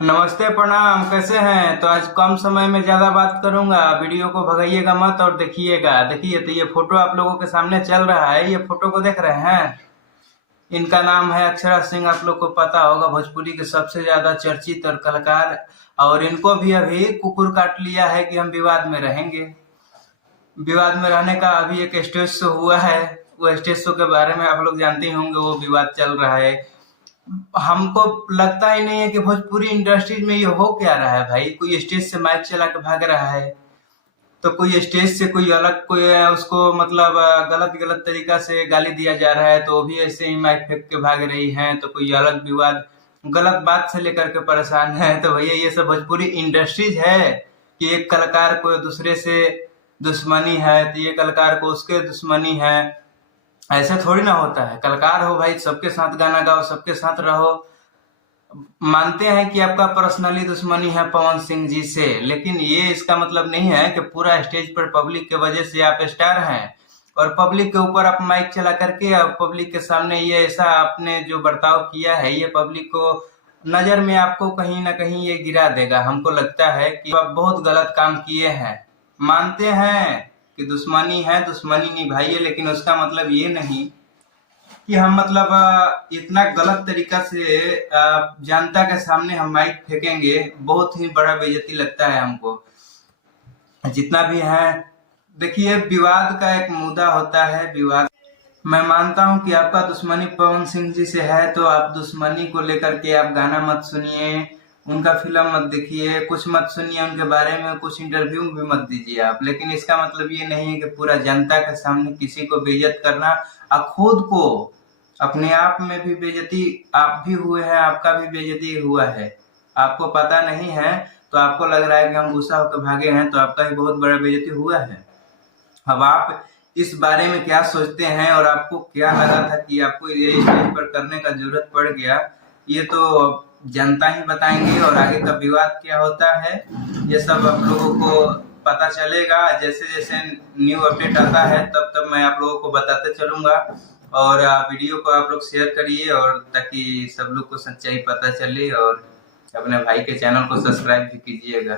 नमस्ते, प्रणाम। कैसे हैं? तो आज कम समय में ज्यादा बात करूंगा। वीडियो को भगाइएगा मत और देखिएगा। देखिए, तो ये फोटो आप लोगों के सामने चल रहा है। ये फोटो को देख रहे हैं? इनका नाम है अक्षरा सिंह। आप लोग को पता होगा, भोजपुरी के सबसे ज्यादा चर्चित और कलाकार। और इनको भी अभी कुकुर काट लिया है कि हम विवाद में रहेंगे। विवाद में रहने का अभी एक स्टेज शो हुआ है। वो स्टेज शो के बारे में आप लोग जानते ही होंगे। वो विवाद चल रहा है। हमको लगता ही नहीं है कि भोजपुरी इंडस्ट्री में ये हो क्या रहा है भाई। कोई स्टेज से माइक चला के भाग रहा है, तो कोई स्टेज से कोई अलग कोई उसको मतलब गलत गलत तरीका से गाली दिया जा रहा है, तो वो भी ऐसे ही माइक फेंक के भाग रही हैं। तो कोई अलग विवाद गलत बात से लेकर के परेशान है। तो भैया, ये सब भोजपुरी इंडस्ट्रीज है कि एक कलाकार को दूसरे से दुश्मनी है तो ये कलाकार को उसके दुश्मनी है। ऐसे थोड़ी ना होता है। कलाकार हो भाई, सबके साथ गाना गाओ, सबके साथ रहो। मानते हैं कि आपका पर्सनली दुश्मनी है पवन सिंह जी से, लेकिन ये इसका मतलब नहीं है कि पूरा स्टेज पर पब्लिक के वजह से आप स्टार हैं और पब्लिक के ऊपर आप माइक चला करके और पब्लिक के सामने ये ऐसा आपने जो बर्ताव किया है, ये पब्लिक को नजर में आपको कहीं ना कहीं ये गिरा देगा। हमको लगता है कि आप बहुत गलत काम किए हैं। मानते हैं कि दुश्मनी है, दुश्मनी निभाइए, लेकिन उसका मतलब ये नहीं कि हम मतलब इतना गलत तरीका से जनता के सामने हम माइक फेंकेंगे। बहुत ही बड़ा बेइज्जती लगता है हमको। जितना भी है, देखिए, विवाद का एक मुद्दा होता है। विवाद, मैं मानता हूं कि आपका दुश्मनी पवन सिंह जी से है, तो आप दुश्मनी को लेकर के आप गाना मत सुनिए, उनका फिल्म मत देखिए, कुछ मत सुनिए उनके बारे में, कुछ इंटरव्यू भी मत दीजिए आप। लेकिन इसका मतलब ये नहीं है कि पूरा जनता के सामने किसी को बेइज्जत करना और खुद को अपने आप में भी बेइज्जती आप भी हुए हैं, आपका भी बेइज्जती हुआ है। आपको पता नहीं है तो आपको लग रहा है कि हम गुस्सा होकर भागे हैं, तो आपका ही बहुत बड़ा बेइज्जती हुआ है। अब आप इस बारे में क्या सोचते हैं और आपको क्या लगा था कि आपको ये स्टेज पर करने का जरूरत पड़ गया, ये तो जनता ही बताएंगे। और आगे का विवाद क्या होता है, ये सब आप लोगों को पता चलेगा। जैसे जैसे न्यू अपडेट आता है तब तब मैं आप लोगों को बताते चलूंगा। और वीडियो को आप लोग शेयर करिए, और ताकि सब लोग को सच्चाई पता चले। और अपने भाई के चैनल को सब्सक्राइब भी कीजिएगा।